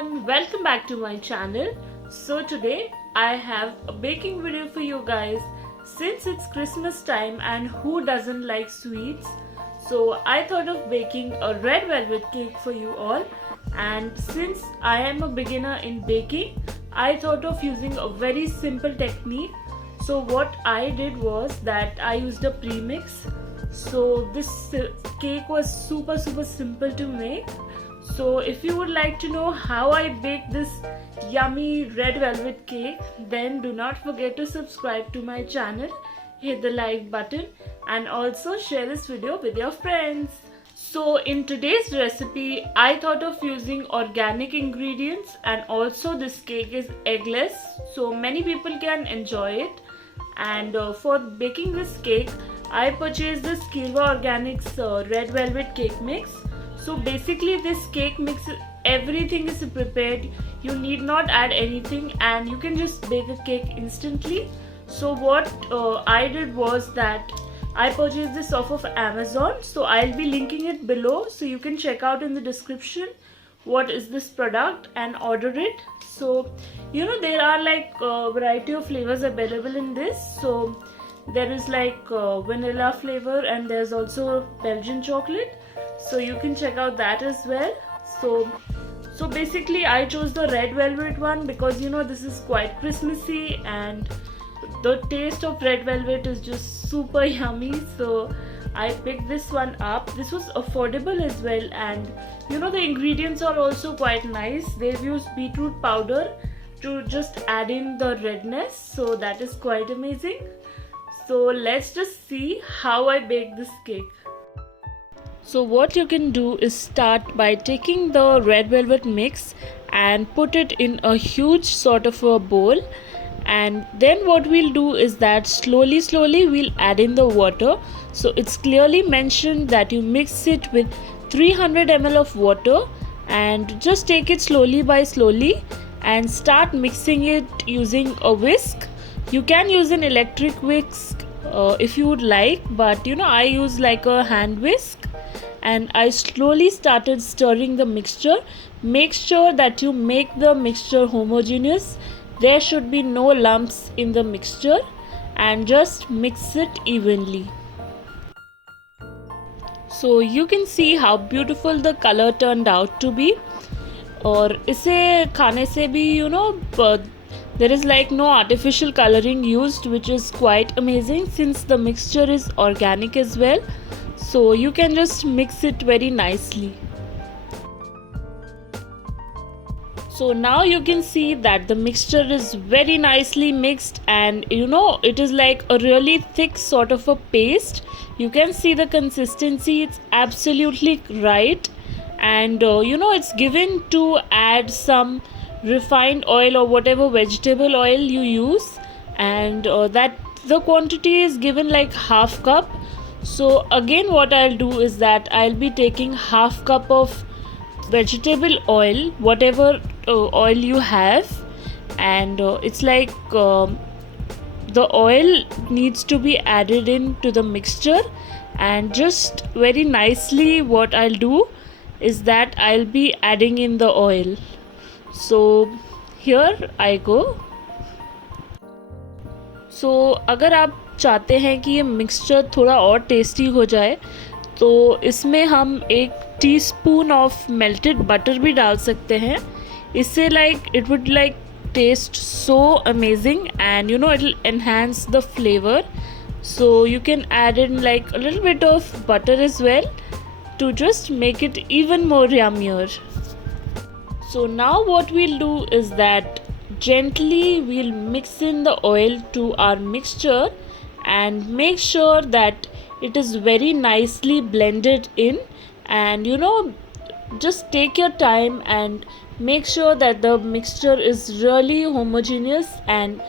everyone, welcome back to my channel. So today I have a baking video for you guys. Since it's Christmas time and who doesn't like sweets, so I thought of baking a red velvet cake for you all. And since I am a beginner in baking, I thought of using a very simple technique. So what I did was that I used a premix. So this cake was super simple to make. So if you would like to know how I bake this yummy red velvet cake, then do not forget to subscribe to my channel, hit the like button and also share this video with your friends. So in today's recipe, I thought of using organic ingredients, and also this cake is eggless, so many people can enjoy it. And for baking this cake, I purchased this Kirva Organics red velvet cake mix. So basically this cake mix, everything is prepared, you need not add anything and you can just bake a cake instantly. So what I did was that I purchased this off of Amazon, so I'll be linking it below so you can check out in the description what is this product and order it. So you know there are like a variety of flavors available in this. So there is like vanilla flavor and there's also Belgian chocolate, so you can check out that as well. So basically I chose the red velvet one because you know this is quite Christmassy and the taste of red velvet is just super yummy, so I picked this one up. This was affordable as well, and you know the ingredients are also quite nice. They've used beetroot powder to just add in the redness, so that is quite amazing. So let's just see how I bake this cake. So what you can do is start by taking the red velvet mix and put it in a huge sort of a bowl, and then what we'll do is that slowly we'll add in the water. So it's clearly mentioned that you mix it with 300 ml of water, and just take it slowly and start mixing it using a whisk. You can use an electric whisk if you would like, but you know I use like a hand whisk. And I slowly started stirring the mixture. Make sure that you make the mixture homogeneous. There should be no lumps in the mixture, and just mix it evenly. So you can see how beautiful the color turned out to be. और इसे खाने से भी you know there is like no artificial coloring used, which is quite amazing since the mixture is organic as well. So you can just mix it very nicely. So now you can see that the mixture is very nicely mixed, and you know it is like a really thick sort of a paste. You can see the consistency, it's absolutely right. And you know it's given to add some refined oil or whatever vegetable oil you use, and that the quantity is given like half cup. So again what I'll do is that I'll be taking half cup of vegetable oil, whatever oil you have, and it's like the oil needs to be added into the mixture. And just very nicely what I'll do is that I'll be adding in the oil. So here I go. So अगर आप चाहते हैं कि ये mixture थोड़ा और tasty हो जाए, तो इसमें हम 1 टीस्पून ऑफ मेल्टेड बटर भी डाल सकते हैं. इससे like it would like taste so amazing, and you know it will enhance the flavor. So you can add in like a little bit of butter as well to just make it even more yummier. So now what we'll do is that gently we'll mix in the oil to our mixture and make sure that it is very nicely blended in. And you know just take your time and make sure that the mixture is really homogeneous and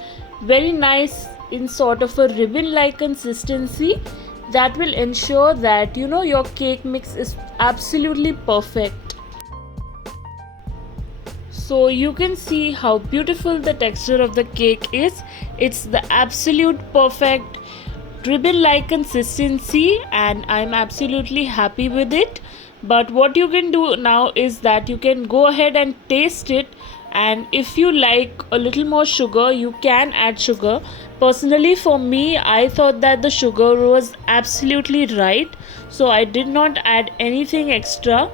very nice in sort of a ribbon like consistency. That will ensure that you know your cake mix is absolutely perfect. So you can see how beautiful the texture of the cake is. It's the absolute perfect ribbon like consistency, and I'm absolutely happy with it. But what you can do now is that you can go ahead and taste it, and if you like a little more sugar you can add sugar. Personally for me, I thought that the sugar was absolutely right, so I did not add anything extra.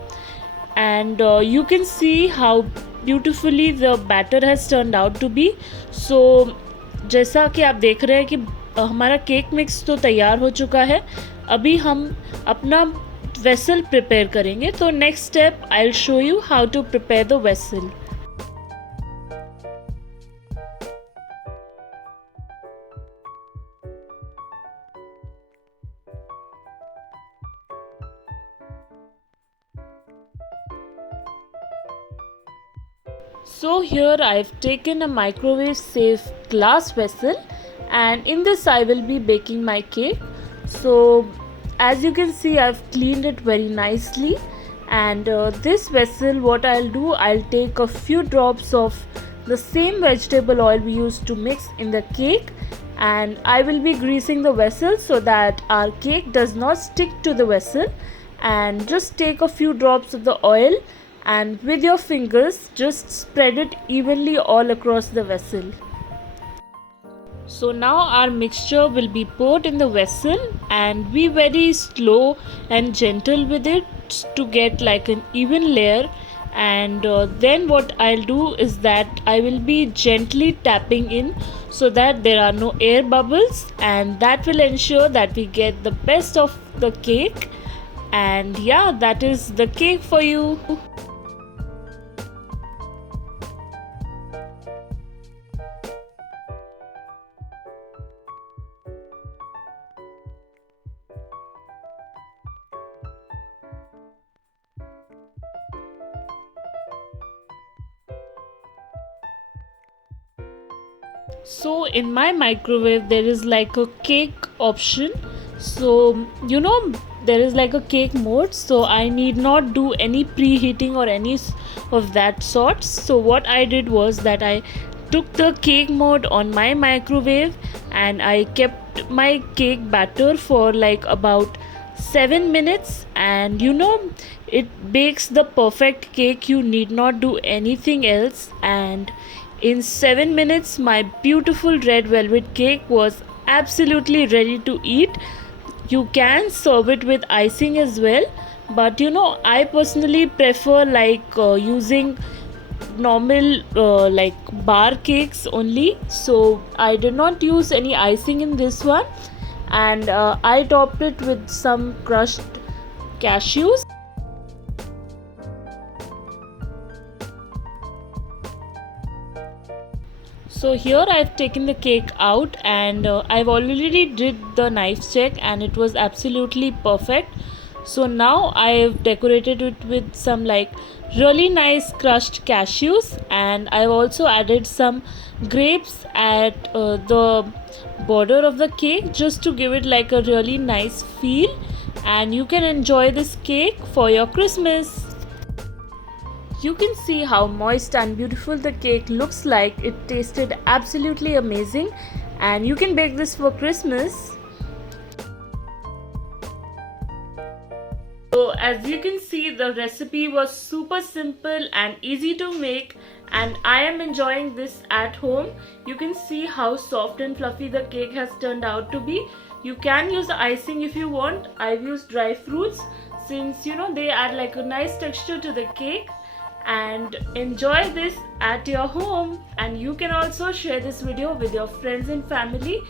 And you can see how beautifully the batter has turned out to be. So जैसा कि आप देख रहे हैं कि हमारा cake mix तो तैयार हो चुका है. अभी हम अपना वेसल प्रिपेयर करेंगे. तो next step I will show you how to prepare the vessel. So here I've taken a microwave safe glass vessel, and in this I will be baking my cake. So as you can see, I've cleaned it very nicely, and this vessel, what I'll do, I'll take a few drops of the same vegetable oil we used to mix in the cake, and I will be greasing the vessel so that our cake does not stick to the vessel. And just take a few drops of the oil, and with your fingers just spread it evenly all across the vessel. So now our mixture will be poured in the vessel, and be very slow and gentle with it to get like an even layer. And then what I'll do is that I will be gently tapping in so that there are no air bubbles, and that will ensure that we get the best of the cake. And yeah, that is the cake for you. So in my microwave there is like a cake option. So there is like a cake mode, so I need not do any preheating or any of that sort. So what I did was that I took the cake mode on my microwave, and I kept my cake batter for like about 7 minutes, and it bakes the perfect cake. You need not do anything else, and in 7 minutes my beautiful red velvet cake was absolutely ready to eat. You can serve it with icing as well, but I personally prefer using normal like bar cakes only, so I did not use any icing in this one. And I topped it with some crushed cashews. So here I've taken the cake out, and I've already did the knife check, and it was absolutely perfect. So now I've decorated it with some like really nice crushed cashews, and I've also added some grapes at the border of the cake just to give it like a really nice feel. And you can enjoy this cake for your Christmas. You can see how moist and beautiful the cake looks like. It tasted absolutely amazing, and you can bake this for Christmas. So as you can see, the recipe was super simple and easy to make, and I am enjoying this at home. You can see how soft and fluffy the cake has turned out to be. You can use icing if you want. I've used dry fruits since they add like a nice texture to the cake. And enjoy this at your home, and you can also share this video with your friends and family.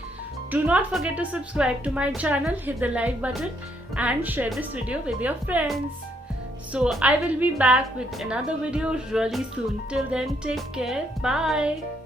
Do not forget to subscribe to my channel, hit the like button, and share this video with your friends. So I will be back with another video really soon. Till then, take care. Bye.